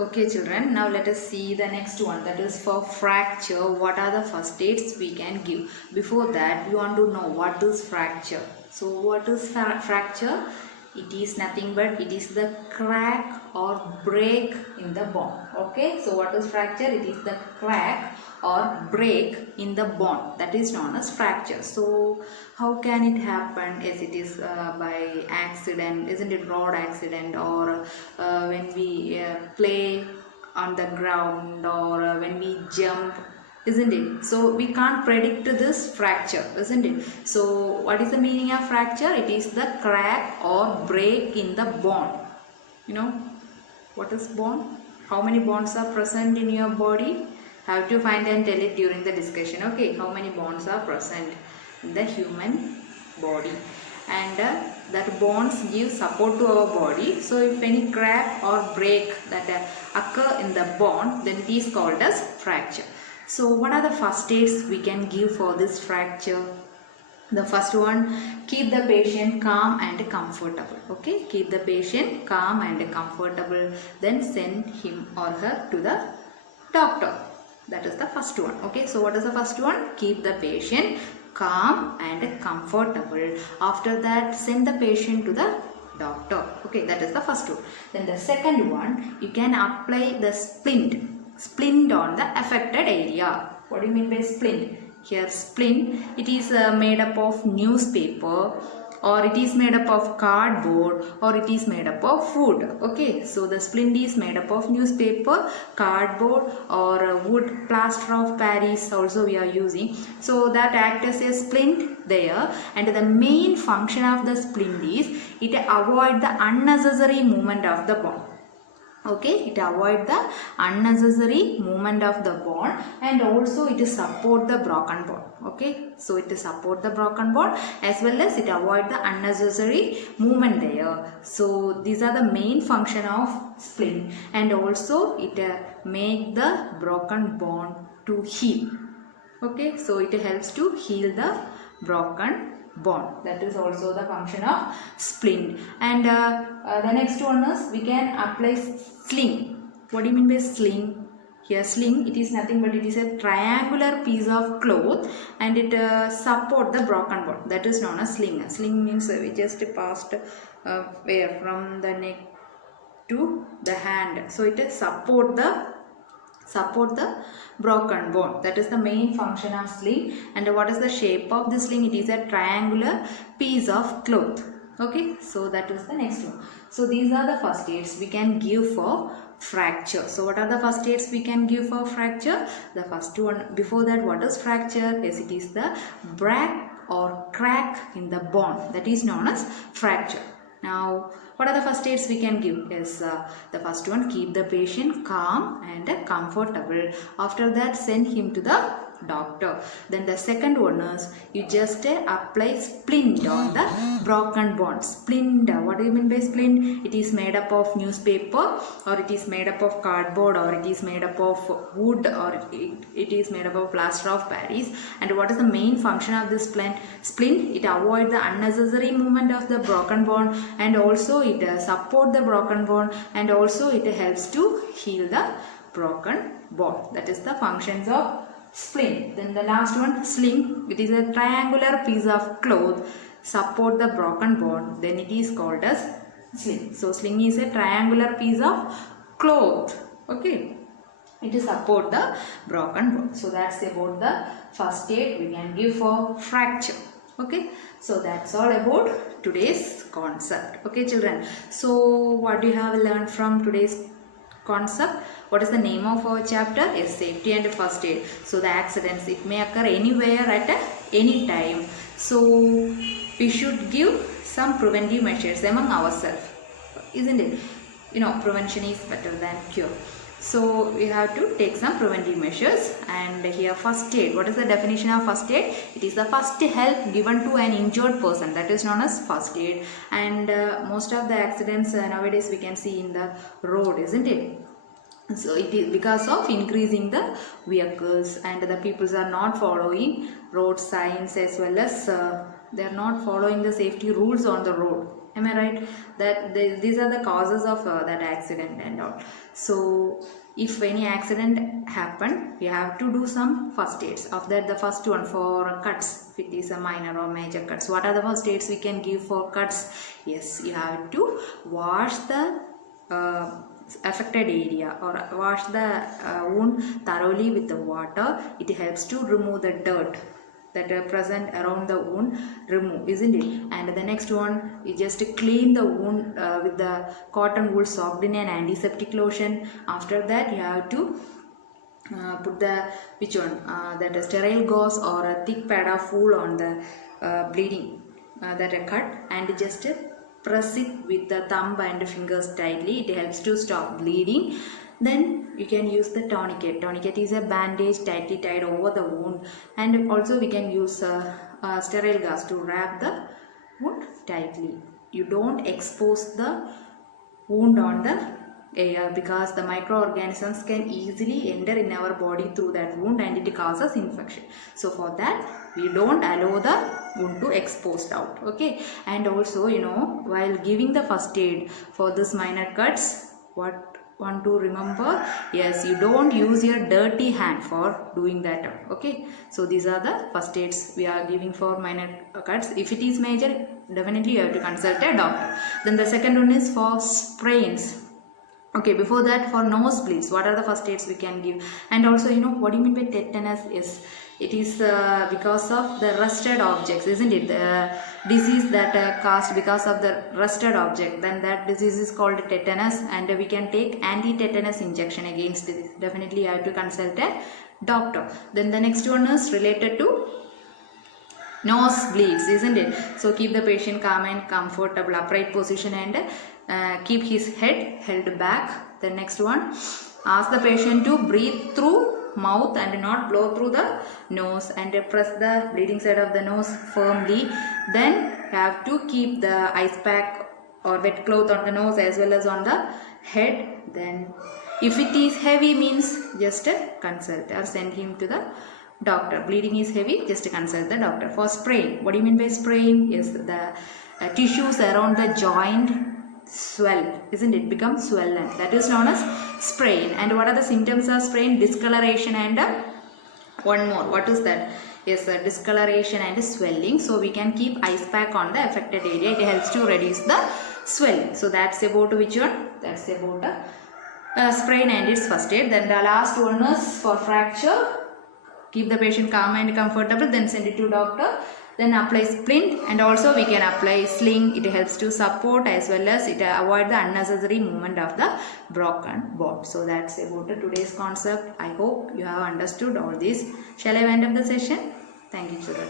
Okay children, now let us see the next one, that is for fracture. What are the first aids we can give? Before that, we want to know what is fracture. So what is fracture? It is nothing but it is the crack or break in the bone. Okay, so what is fracture? It is the crack or break in the bone, that is known as fracture. So how can it happen? Yes, it is by accident, isn't it? Road accident, or when we play on the ground, or when we jump, isn't it? So we can't predict this fracture, isn't it? So what is the meaning of fracture? It is the crack or break in the bone. You know what is bone? How many bones are present in your body? Have to find and tell it during the discussion. Okay, how many bones are present in the human body? And that bones give support to our body. So if any crack or break that occur in the bone, then it is called as fracture. So what are the first aids we can give for this fracture? The first one, keep the patient calm and comfortable. Okay, keep the patient calm and comfortable. Then send him or her to the doctor. That is the first one. Okay, so what is the first one? Keep the patient calm and comfortable. After that, send the patient to the doctor. Okay, that is the first one. Then the second one, you can apply the splint on the affected area. What do you mean by splint? Here splint, it is made up of newspaper, or it is made up of cardboard, or it is made up of wood. Okay, so the splint is made up of newspaper, cardboard, or wood, plaster of Paris also we are using. So that acts as a splint there, and the main function of the splint is it avoid the unnecessary movement of the bone. Okay, it avoid the unnecessary movement of the bone, and also it support the broken bone. Okay, so it support the broken bone as well as it avoid the unnecessary movement there. So these are the main function of splint, and also it make the broken bone to heal. Okay, so it helps to heal the broken bone. That is also the function of splint. And the next one is we can apply sling. What do you mean by sling? Here sling, it is nothing but it is a triangular piece of cloth, and it support the broken bone. That is known as sling. Sling means we just passed where from the neck to the hand. So it support the broken bone. That is the main function of sling. And what is the shape of the sling? It is a triangular piece of cloth. Okay, so that is the next one. So these are the first aids we can give for fracture. So what are the first aids we can give for fracture? The first one, before that, what is fracture? Yes, it is the break or crack in the bone. That is known as fracture. Now, what are the first aids we can give? Yes, the first one, keep the patient calm and comfortable. After that, send him to the doctor. Then the second one is you just apply splint on the broken bone. Splint, what do you mean by splint? It is made up of newspaper, or it is made up of cardboard, or it is made up of wood, or it is made up of plaster of Paris. And what is the main function of this splint? It avoids the unnecessary movement of the broken bone, and also it support the broken bone, and also it helps to heal the broken bone. That is the functions of splint. Then the last one, sling. It is a triangular piece of cloth, support the broken bone. Then it is called as sling. So sling is a triangular piece of cloth. Okay, it is support the broken bone. So that's about the first aid we can give for fracture. Okay, so that's all about today's concept. Okay children, so what do you have learned from today's concept? What is the name of our chapter? Is safety and first aid. So the accidents, it may occur anywhere at any time. So we should give some preventive measures among ourselves, isn't it? You know, prevention is better than cure. So we have to take some preventive measures. And here first aid. What is the definition of first aid? It is the first help given to an injured person. That is known as first aid. And most of the accidents nowadays we can see in the road, isn't it? So it is because of increasing the vehicles, and the peoples are not following road signs, as well as they are not following the safety rules on the road. Am I right? That these are the causes of that accident and all. So if any accident happen, we have to do some first aids. Of that, the first one for cuts, if it is a minor or major cuts, what are the first aids we can give for cuts? Yes, you have to wash the affected area or wash the wound thoroughly with the water. It helps to remove the dirt that are present around the wound, remove, isn't it? And the next one is just clean the wound with the cotton wool soaked in an antiseptic lotion. After that, you have to put the that a sterile gauze or a thick pad of wool on the bleeding that are cut, and just press it with the thumb and fingers tightly. It helps to stop bleeding. Then you can use the tourniquet. Tourniquet is a bandage tightly tied over the wound, and also we can use sterile gauze to wrap the wound tightly. You don't expose the wound on the air because the microorganisms can easily enter in our body through that wound and it causes infection. So for that, we don't allow the wound to expose out. Okay, and also, you know, while giving the first aid for this minor cuts, what want to remember, yes, you don't use your dirty hand for doing that. Okay, so these are the first aids we are giving for minor cuts. If it is major, definitely you have to consult a doctor. Then the second one is for sprains. Okay, before that, for nosebleeds, what are the first aids we can give? And also, you know, what do you mean by tetanus? Is it is because of the rusted objects, isn't it? The disease that caused because of the rusted object, then that disease is called tetanus, and we can take anti-tetanus injection against this. Definitely you have to consult a doctor. Then the next one is related to nosebleeds, isn't it? So keep the patient calm and comfortable, upright position, and keep his head held back. The next one, ask the patient to breathe through mouth and not blow through the nose, and press the bleeding side of the nose firmly. Then have to keep the ice pack or wet cloth on the nose as well as on the head. Then if it is heavy, means just consult or send him to the doctor. Bleeding is heavy, just consult the doctor. For sprain, what do you mean by sprain? Is the tissues around the joint swell, isn't it? Become swollen. That is known as sprain. And what are the symptoms of sprain? Discoloration and one more. What is that? Yes, discoloration and swelling. So we can keep ice pack on the affected area. It helps to reduce the swelling. So that's about which one? That's about sprain and its first aid. Then the last one is for fracture. Keep the patient calm and comfortable. Then send it to doctor. Then apply splint, and also we can apply sling. It helps to support as well as it avoid the unnecessary movement of the broken bone. So that's about today's concept. I hope you have understood all this. Shall I wind up the session? Thank you, children.